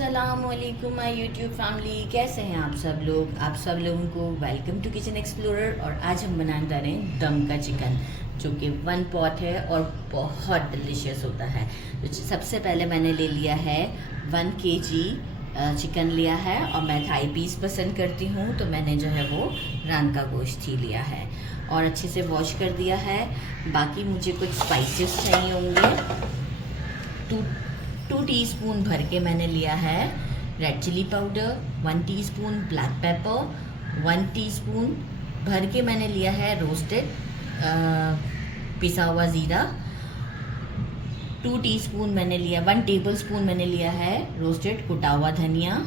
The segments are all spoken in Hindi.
अस्सलामुअलैकुम माय यूट्यूब फैमिली, कैसे हैं आप सब लोग। आप सब लोगों को वेलकम टू किचन एक्सप्लोरर। और आज हम बनाने जा रहे हैं दम का चिकन, जो कि 1 पॉट है और बहुत डिलीशियस होता है। तो सबसे पहले मैंने ले लिया है 1 kg चिकन लिया है, और मैं थाई पीस पसंद करती हूँ, तो मैंने जो है वो रान का गोश्त ही लिया है और अच्छे से वॉश कर दिया है। बाकी मुझे कुछ स्पाइसेस चाहिए होंगे। 2 टीस्पून भर के मैंने लिया है red chilli powder, 1 teaspoon black pepper, 1 teaspoon भर के मैंने लिया है रोस्टेड पिसा हुआ ज़ीरा, 2 टीस्पून मैंने लिया 1 टेबलस्पून मैंने लिया है रोस्टेड कुटा हुआ धनिया,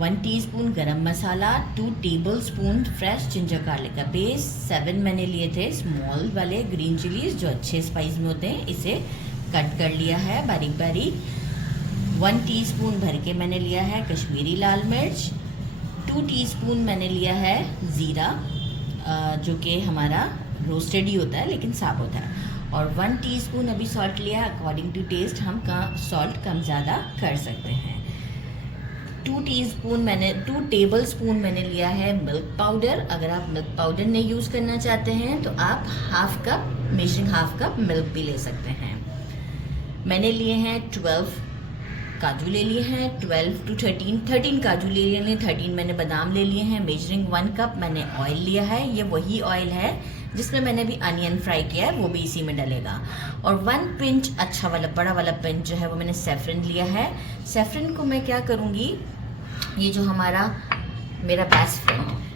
1 टीस्पून गरम मसाला, 2 टेबलस्पून फ्रेश जिंजर गार्लिक का पेस्ट, 7 मैंने लिए थे स्मॉल वाले ग्रीन चिलीज जो अच्छे स्पाइस में होते हैं, इसे कट कर लिया है बारीक बारीक। 1 टीस्पून भर के मैंने लिया है कश्मीरी लाल मिर्च, 2 टीस्पून मैंने लिया है ज़ीरा, जो कि हमारा रोस्टेड ही होता है लेकिन साबुत है, और 1 टीस्पून अभी सॉल्ट लिया है। अकॉर्डिंग टू टेस्ट हम सॉल्ट कम ज़्यादा कर सकते हैं। 2 टेबलस्पून मैंने लिया है मिल्क पाउडर। अगर आप मिल्क पाउडर नहीं यूज़ करना चाहते हैं तो आप मेजरिंग हाफ कप मिल्क भी ले सकते हैं। मैंने लिए हैं 12 काजू ले लिए हैं, 12 to 13 काजू ले लिए हैं, 13 मैंने बादाम ले लिए हैं। मेजरिंग 1 कप मैंने ऑयल लिया है, ये वही ऑयल है जिसमें मैंने भी अनियन फ्राई किया है, वो भी इसी में डलेगा। और 1 पिंच अच्छा वाला बड़ा वाला पिंच जो है वो मैंने सेफ्रन लिया है। सेफ्रन को मैं क्या करूँगी, ये जो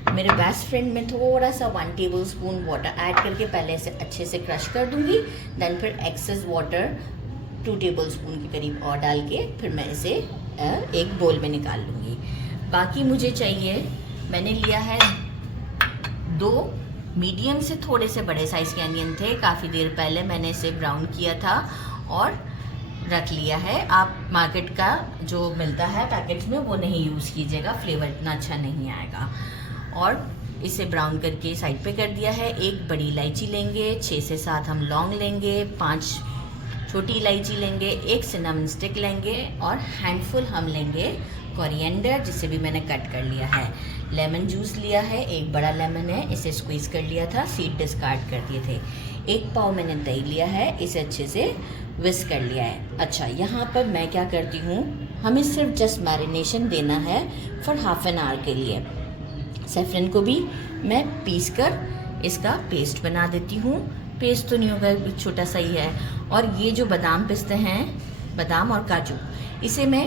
मेरे बेस्ट फ्रेंड में थोड़ा सा 1 टेबलस्पून वाटर ऐड करके पहले इसे अच्छे से क्रश कर दूँगी, देन फिर एक्सेस वाटर 2 टेबलस्पून के करीब और डाल के फिर मैं इसे एक बोल में निकाल लूँगी। बाकी मुझे चाहिए, मैंने लिया है 2 मीडियम से थोड़े से बड़े साइज़ के अनियन थे, काफ़ी देर पहले मैंने इसे ब्राउन किया था और रख लिया है। आप मार्केट का जो मिलता है पैकेट्स में वो नहीं यूज़ कीजिएगा, फ्लेवर इतना अच्छा नहीं आएगा। और इसे ब्राउन करके साइड पे कर दिया है। 1 बड़ी इलायची लेंगे, 6 से 7 हम लौंग लेंगे, 5 छोटी इलायची लेंगे, 1 सिनेमन स्टिक लेंगे और हैंडफुल हम लेंगे कोरिएंडर, जिसे भी मैंने कट कर लिया है। लेमन जूस लिया है, 1 बड़ा लेमन है, इसे स्क्वीज़ कर लिया था, सीड डिस्कार्ड कर दिए थे। 1 पाव मैंने दही लिया है, इसे अच्छे से विस्क कर लिया है। अच्छा, यहाँ पर मैं क्या करती हूँ, हमें सिर्फ जस्ट मैरिनेशन देना है फॉर हाफ एन आवर के लिए। सेफ्रन को भी मैं पीस कर इसका पेस्ट बना देती हूँ। पेस्ट तो नहीं होगा, छोटा सा ही है। और ये जो बादाम पिस्ते हैं, बादाम और काजू, इसे मैं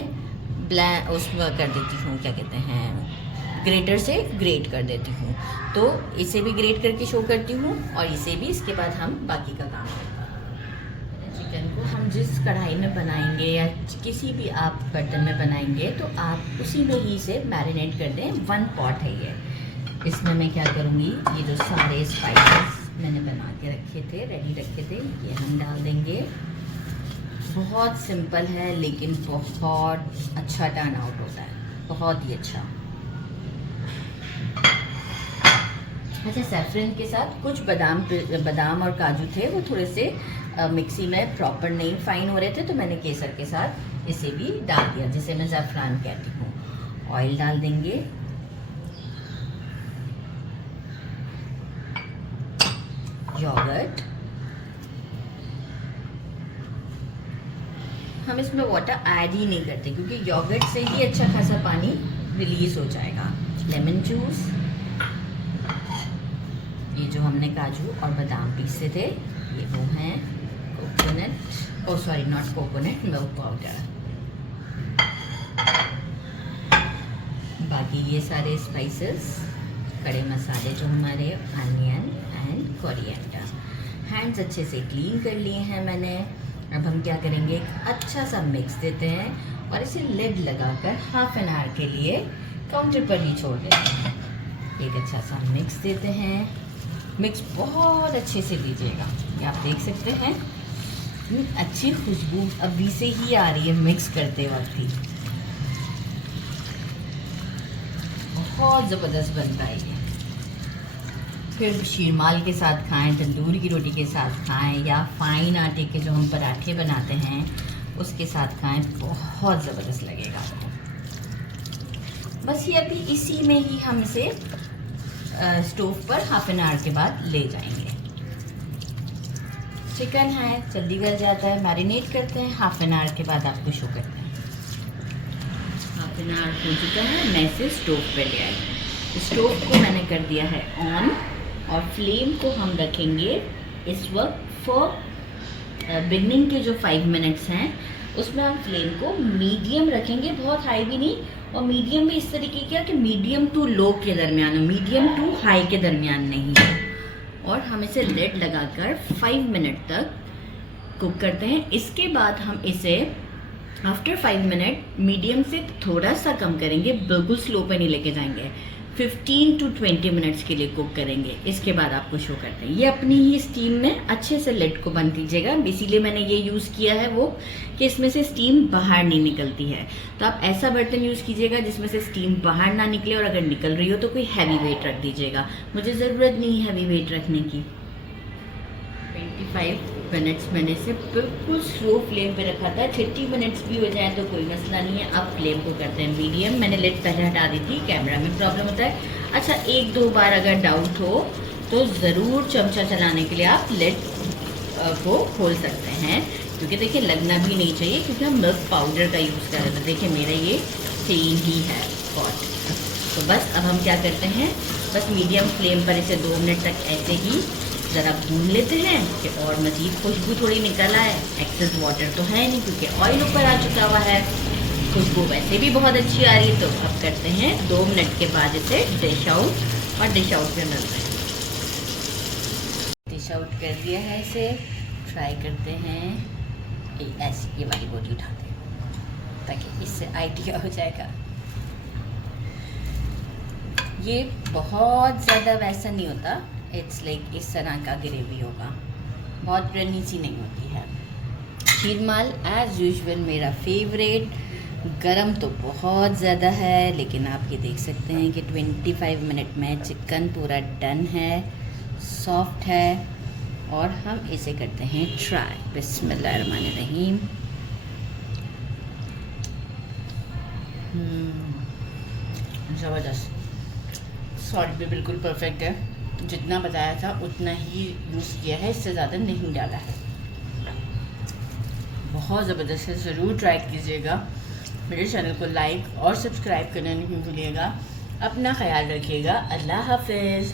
उसमें कर देती हूँ, क्या कहते हैं, ग्रेटर से ग्रेट कर देती हूँ। तो इसे भी ग्रेट करके शो करती हूँ और इसे भी, इसके बाद हम बाकी का काम करेंगे। चिकन को हम जिस कढ़ाई में बनाएंगे या किसी भी आप बर्तन में बनाएंगे तो आप उसी में ही इसे मैरिनेट कर दें। 1 पॉट है ये। इसमें मैं क्या करूँगी, ये जो सारे स्पाइसेस मैंने बना के रखे थे, रेडी रखे थे, ये हम डाल देंगे। बहुत सिंपल है लेकिन बहुत अच्छा टर्न आउट होता है, बहुत ही अच्छा। अच्छा, सैफरन के साथ कुछ बादाम और काजू थे, वो थोड़े से मिक्सी में प्रॉपर नहीं फाइन हो रहे थे, तो मैंने केसर के साथ इसे भी डाल दिया, जिसे मैं ज़ैफ़रान कहती हूँ। ऑयल डाल देंगे, योगर्ट, हम इसमें वाटर ऐड ही नहीं करते क्योंकि योगर्ट से ही अच्छा खासा पानी रिलीज हो जाएगा। लेमन जूस, ये जो हमने काजू और बादाम पीसे थे, ये वो हैं नॉट कोकोनट, मिल्क पाउडर। बाकी ये सारे स्पाइसेस, खड़े मसाले जो हमारे, अनियन एंड कोरिएंडर। हैंड्स अच्छे से क्लीन कर लिए हैं मैंने। अब हम क्या करेंगे, एक अच्छा सा मिक्स देते हैं और इसे लिड लगाकर हाफ एन आवर के लिए काउंटर पर ही छोड़ देते हैं। एक अच्छा सा मिक्स देते हैं। मिक्स बहुत अच्छे से दीजिएगा, ये आप देख सकते हैं अच्छी खुशबू अभी से ही आ रही है मिक्स करते वक्त ही, बहुत ज़बरदस्त बनता है ये। फिर शीरमाल के साथ खाएं, तंदूर की रोटी के साथ खाएं, या फाइन आटे के जो हम पराठे बनाते हैं उसके साथ खाएं, बहुत ज़बरदस्त लगेगा आपको। बस ये अभी इसी में ही हम इसे स्टोव पर हाफ एन आवर के बाद ले जाएंगे। चिकन है, जल्दी गल जाता है। मैरिनेट करते हैं, हाफ एन आवर के बाद आपको शो करते हैं। हाफ एन आवर हो चुका है, मैं इसे स्टोव पे ले आई। स्टोव को मैंने कर दिया है ऑन और फ्लेम को हम रखेंगे इस वक्त फॉर बिगनिंग के जो 5 मिनट्स हैं उसमें हम फ्लेम को मीडियम रखेंगे, बहुत हाई भी नहीं। और मीडियम भी इस तरीके का कि मीडियम टू लो के दरमियान, मीडियम टू हाई के दरमियान नहीं। और हम इसे लिड लगाकर 5 मिनट तक कुक करते हैं। इसके बाद हम इसे आफ्टर 5 मिनट मीडियम से थोड़ा सा कम करेंगे, बिल्कुल स्लो पे नहीं लेके जाएंगे। 15 to 20 मिनट्स के लिए कुक करेंगे। इसके बाद आपको शो करते हैं। ये अपनी ही स्टीम में अच्छे से लिड को बंद कीजिएगा। इसीलिए मैंने ये यूज़ किया है वो कि इसमें से स्टीम बाहर नहीं निकलती है। तो आप ऐसा बर्तन यूज़ कीजिएगा जिसमें से स्टीम बाहर ना निकले, और अगर निकल रही हो तो कोई हैवी वेट रख दीजिएगा। मुझे ज़रूरत नहीं है हैवी वेट रखने की। 25 मिनट्स मैंने इसे बिल्कुल स्लो फ्लेम पे रखा था। 30 मिनट्स भी हो जाए तो कोई मसला नहीं है। अब फ्लेम को करते हैं मीडियम। मैंने लिड पहले हटा दी थी, कैमरा में प्रॉब्लम होता है। अच्छा, 1-2 बार अगर डाउट हो तो ज़रूर चमचा चलाने के लिए आप लिड को खोल सकते हैं, क्योंकि देखिए लगना भी नहीं चाहिए, क्योंकि हम मिल्क पाउडर का यूज़ कर रहे थे। देखिए मेरा ये सेम ही है पॉट। तो बस अब हम क्या करते हैं, बस मीडियम फ्लेम पर इसे 2 मिनट तक ऐसे ही ज़रा भून लेते हैं कि और मज़ीद खुशबू थोड़ी निकल आए। एक्सेस वाटर तो है नहीं क्योंकि ऑयल ऊपर आ चुका हुआ है। खुशबू वैसे भी बहुत अच्छी आ रही है। तो अब करते हैं 2 मिनट के बाद इसे डिश आउट, और डिश आउट पे मिलते हैं। डिश आउट कर दिया है इसे। ट्राई करते हैं। ऐसी ये वाली बोटी उठाते हैं ताकि इससे आइडिया हो जाएगा। ये बहुत ज़्यादा वैसा नहीं होता, इट्स लाइक इस तरह का ग्रेवी होगा, बहुत रनी सी नहीं होती है। शीरमाल एज़ यूजुअल मेरा फेवरेट। गरम तो बहुत ज़्यादा है, लेकिन आप ये देख सकते हैं कि 25 मिनट में चिकन पूरा डन है, सॉफ्ट है। और हम इसे करते हैं ट्राई। बिस्मिल्लाहिर्रहमानिर्रहीम। ज़बरदस्त। सॉल्ट भी बिल्कुल परफेक्ट है, जितना बताया था उतना ही यूज़ किया है, इससे ज़्यादा नहीं डाला है। बहुत ज़बरदस्त है, ज़रूर ट्राई कीजिएगा। मेरे चैनल को लाइक और सब्सक्राइब करना नहीं भूलिएगा। अपना ख्याल रखिएगा। अल्लाह हाफ़िज़।